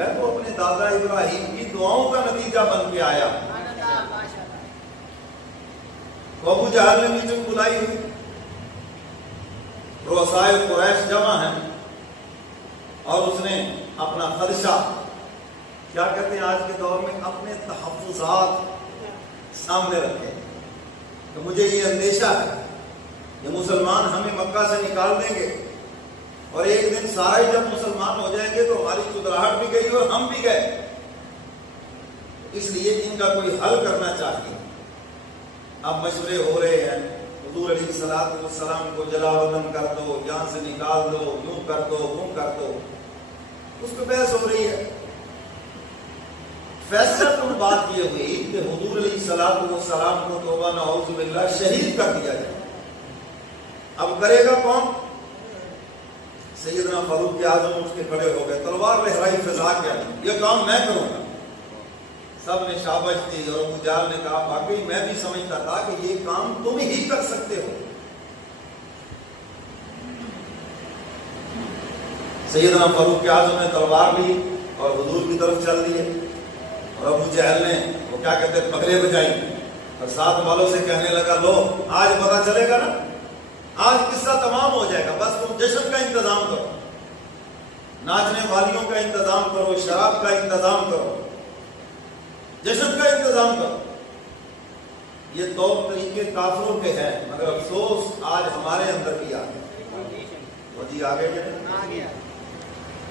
میں تو اپنے دادا ابراہیم کی دعاؤں کا نتیجہ بن کے آیا. تو ابو جہل نے میٹنگ بلائی ہوئی، رؤسائے قریش جمع ہیں، اور اس نے اپنا خدشہ، کیا کہتے ہیں آج کے دور میں، اپنے تحفظات سامنے رکھے کہ مجھے یہ اندیشہ ہے کہ مسلمان ہمیں مکہ سے نکال دیں گے، اور ایک دن سارے جب مسلمان ہو جائیں گے تو ہماری چودراہٹ بھی گئی اور ہم بھی گئے. اس لیے ان کا کوئی حل کرنا چاہیے. اب مشورے ہو رہے ہیں، حضور علیہ الصلوۃ والسلام کو جلا وطن کر دو، یہاں سے نکال دو، یوں کر دو، وہ کر دو. اس پہ بحث ہو رہی ہے. فیصلہ تو بات یہ ہوئی کہ حضور علیہ الصلوۃ والسلام کو توبہ نعوذ باللہ شہید کر دیا جائے. اب کرے گا کون؟ سیدنا فاروق اعظم اٹھ کے کھڑے ہو گئے، تلوار لہرائی فضا کے اندر، یہ کام میں کروں گا. سب نے شاباش دی، اور ابو جہل نے کہا واقعی میں بھی سمجھتا تھا کہ یہ کام تم ہی کر سکتے ہو. سیدنا فاروق اعظم نے تلوار لی اور حضور کی طرف چل دیے، اور ابو جہل نے وہ کیا کہتے ہیں پگڑے بجائی، اور ساتھ والوں سے کہنے لگا لو آج پتہ چلے گا نا، آج قصہ تمام ہو جائے گا، بس تم جشن کا انتظام کرو، ناچنے والیوں کا انتظام کرو، شراب کا انتظام کرو، جشن کا انتظام کرو. یہ طور طریقے کافروں کے ہیں، مگر افسوس آج ہمارے اندر بھی آ گئے. وہ جی آگے گئے،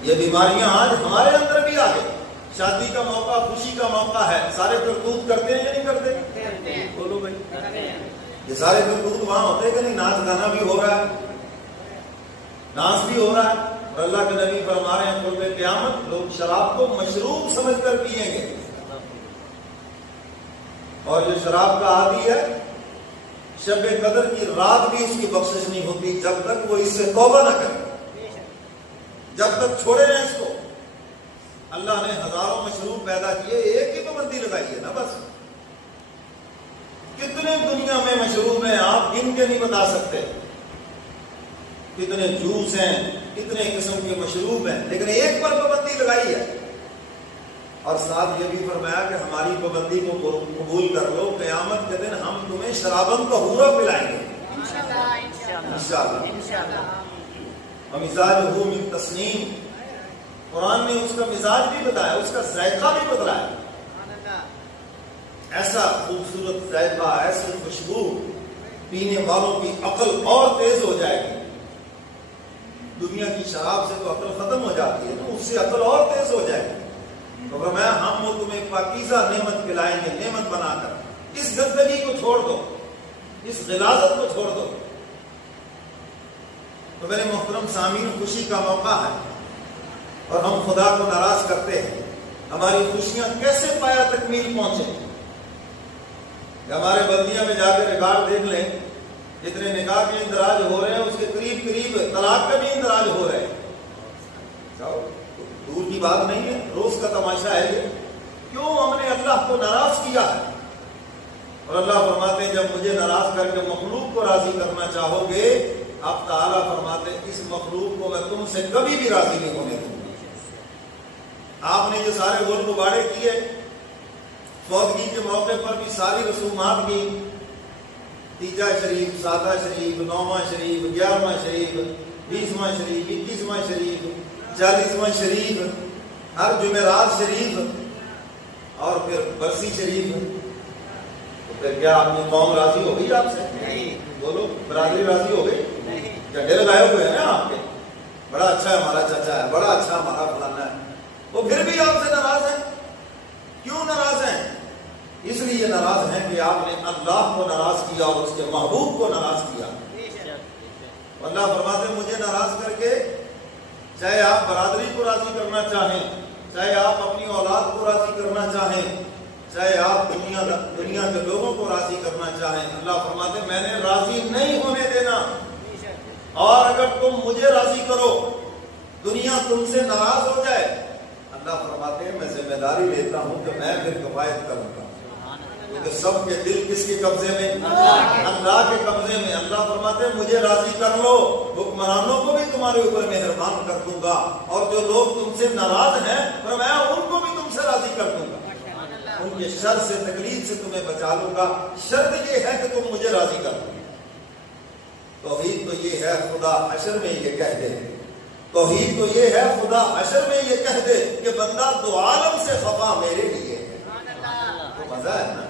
یہ بیماریاں آج ہمارے اندر بھی آ گئی. شادی کا موقع، خوشی کا موقع ہے، سارے کرتوت کرتے ہیں یا نہیں کرتے؟ بولو بھائی، یہ سارے کرتوت وہاں ہوتے ہیں کہ نہیں؟ ناچ گانا بھی ہو رہا ہے، ڈانس بھی ہو رہا ہے، اور اللہ کے نبی فرما رہے ہیں قرب قیامت لوگ شراب کو مشروب سمجھ کر پیئیں گے، اور جو شراب کا عادی ہے شب قدر کی رات بھی اس کی بخشش نہیں ہوتی جب تک وہ اس سے توبہ نہ کرے، جب تک چھوڑے نہ اس کو. اللہ نے ہزاروں مشروب پیدا کیے، ایک ہی پابندی لگائی ہے نا بس. کتنے دنیا میں مشروب ہیں آپ گن کے نہیں بتا سکتے، کتنے جوس ہیں، کتنے قسم کے مشروب ہیں، لیکن ایک پر پابندی لگائی ہے. اور ساتھ یہ بھی فرمایا کہ ہماری پابندی کو قبول کر لو، قیامت کے دن ہم تمہیں شرابن طہورا پلائیں گے انشاءاللہ. ومزاجہ من تسنیم، قرآن نے اس کا مزاج بھی بتایا، اس کا ذائقہ بھی بتلایا. ایسا خوبصورت ذائقہ، ایسی خوشبو، پینے والوں کی عقل اور تیز ہو جائے گی. دنیا کی شراب سے تو عقل ختم ہو جاتی ہے نا، اس سے عقل اور تیز ہو جائے گی. تو فرمایا ہم وہ تمہیں پاکیزہ نعمت پلائیں گے، نعمت بنا کر. اس گندگی کو چھوڑ دو، اس غلاظت کو چھوڑ دو. تو میرے محترم سامعین، خوشی کا موقع ہے اور ہم خدا کو ناراض کرتے ہیں. ہماری خوشیاں کیسے پایا تکمیل پہنچے؟ کہ ہمارے بلدیہ میں جا کے ریکارڈ دیکھ لیں، جتنے نکاح کے اندراج ہو رہے ہیں اس کے قریب قریب طلاق کے بھی اندراج ہو رہے ہیں. دور کی بات نہیں ہے، روز کا تماشا ہے یہ. کیوں؟ ہم نے اللہ کو ناراض کیا ہے. اور اللہ فرماتے ہیں جب مجھے ناراض کر کے مخلوق کو راضی کرنا چاہو گے، اب تعالیٰ فرماتے ہیں اس مخلوق کو میں تم سے کبھی بھی راضی نہیں ہونے دوں گا. آپ نے جو سارے گول گباڑے کیے، فوتگی کے موقع پر بھی ساری رسومات کی، تیجا شریف، سادہ شریف، 9واں شریف، 11واں شریف، 20واں شریف، 21واں شریف، 40واں شریف، ہر جمعرات شریف، اور پھر برسی شریف. تو پھر کیا آپ کی قوم راضی ہو گئی آپ سے؟ نہیں. بولو، برادری راضی ہو گئی؟ جھنڈے لگائے ہوئے ہیں نا آپ کے، بڑا اچھا ہے ہمارا چچا ہے، بڑا اچھا ہمارا فلانا ہے، وہ پھر بھی آپ سے ناراض ہیں. کیوں ناراض ہیں؟ اس لیے ناراض ہیں کہ آپ نے اللہ کو ناراض کیا اور اس کے محبوب کو ناراض کیا. اللہ فرماتے ہیں مجھے ناراض کر کے چاہے آپ برادری کو راضی کرنا چاہیں، چاہے آپ اپنی اولاد کو راضی کرنا چاہیں، چاہے آپ دنیا کے لوگوں کو راضی کرنا چاہیں، اللہ فرماتے ہیں میں نے راضی نہیں ہونے دینا. اور اگر تم مجھے راضی کرو، دنیا تم سے ناراض ہو جائے، اللہ فرماتے ہیں میں ذمہ داری لیتا ہوں کہ میں پھر کفایت کروں گا. کیونکہ سب کے دل کس کے قبضے میں؟ اللہ کے قبضے میں. اللہ فرماتے ہیں مجھے راضی کر لو، حکمرانوں کو بھی تمہارے اوپر مہربان کر دوں گا، اور جو لوگ تم سے ناراض ہیں فرمایا کے شر سے تکلیف سے تمہیں بچا لوں گا، شرط یہ ہے کہ تم مجھے راضی کر دو۔ توحید تو یہ ہے خدا حشر میں یہ کہہ دے، توحید تو یہ ہے خدا حشر میں یہ کہہ دے کہ بندہ دو عالم سے خفا میرے لیے ہے۔ تو مزہ ہے نا؟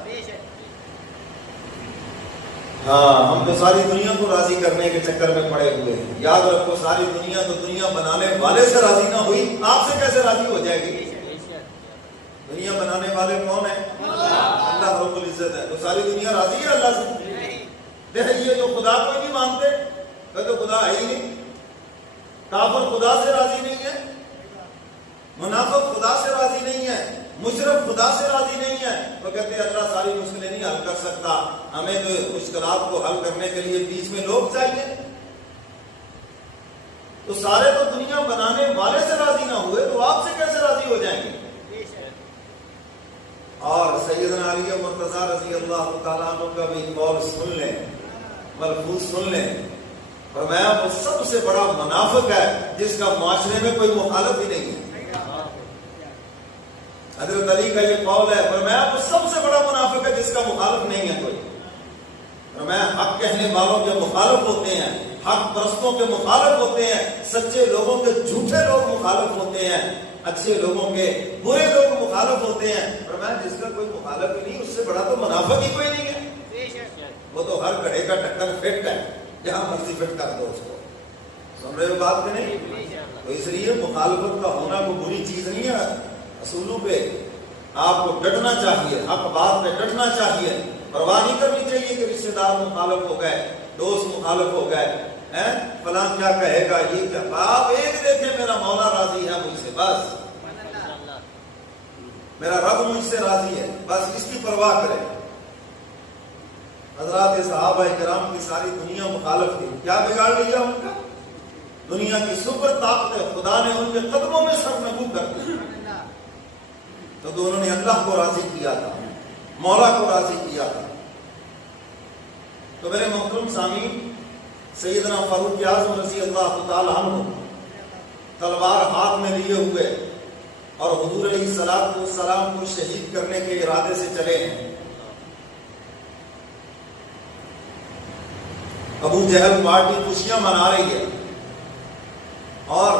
ہاں، ہم تو ساری دنیا کو راضی کرنے کے چکر میں پڑے ہوئے ہیں۔ یاد رکھو، ساری دنیا تو دنیا بنانے والے سے راضی نہ ہوئی، آپ سے کیسے راضی ہو جائے گی؟ دنیا بنانے والے کون ہیں؟ اللہ رب العزت ہے۔ تو ساری دنیا راضی ہے اللہ سے؟ دیکھیے، جو خدا کو نہیں مانتے کہ تو خدا ہے ہی نہیں، کافر خدا سے راضی نہیں ہے، منافق خدا سے راضی نہیں ہے، مشرک خدا سے راضی نہیں ہے، وہ کہتے ہیں اللہ ساری مشکلیں نہیں حل کر سکتا، ہمیں تو مشکلات کو حل کرنے کے لیے بیچ میں لوگ چاہیے۔ تو سارے تو دنیا بنانے والے سے راضی نہ ہوئے تو آپ سے کیسے راضی ہو جائیں گے؟ اور سیدنا علی مرتضیٰ رضی اللہ تعالیٰ عنہ کا بھی قول سن لیں، ملفوظ سن لیں، فرمایا وہ سب سے بڑا منافق ہے جس کا معاشرے میں کوئی مخالف ہی نہیں ہے۔ حضرت علی کا یہ قول ہے، فرمایا وہ سب سے بڑا منافق ہے جس کا مخالف نہیں ہے کوئی۔ فرمایا حق کہنے والوں کے مخالف ہوتے ہیں، حق پرستوں کے مخالف ہوتے ہیں، سچے لوگوں کے جھوٹے لوگ مخالف ہوتے ہیں، اچھے لوگوں کے برے لوگ مخالف ہوتے ہیں۔ فرمایا جس کا کوئی مخالف ہی نہیں، اس سے بڑا تو منافق ہی کوئی نہیں ہے۔ وہ تو ہر گڑھے کا ڈھکن فٹ ہے، جہاں مرضی فٹ کر دو اس کو۔ سن رہے ہو بات کہ نہیں؟ تو اس لیے مخالفت کا ہونا کوئی بری چیز نہیں ہے، اصولوں پہ آپ کو ڈٹنا چاہیے، حق بات پہ ڈٹنا چاہیے، پرواہ نہیں کرنی چاہیے کہ رشتے دار مخالف ہو گئے، دوست مخالف ہو گئے، فلاں کیا کہے گا، یہ کیا۔ آپ ایک دیکھیں، میرا مولا راضی ہے مجھ سے، بس میرا رب مجھ سے راضی ہے، بس اس کی پرواہ کرے۔ حضرات صحابہ کرام کی ساری دنیا مخالف تھی، کیا بگاڑ لیا ان کا؟ دنیا کی سپر طاقت خدا نے ان کے قدموں میں سر نگو کر دی، تو انہوں نے اللہ کو راضی کیا تھا، مولا کو راضی کیا تھا۔ تو میرے محترم سامعین، سیدنا فاروق اعظم رضی اللہ تعالی عنہ تلوار ہاتھ میں لیے ہوئے اور حضور علیہ السلام کو شہید کرنے کے ارادے سے چلے ہیں۔ ابو جہل پارٹی خوشیاں منا رہی ہے اور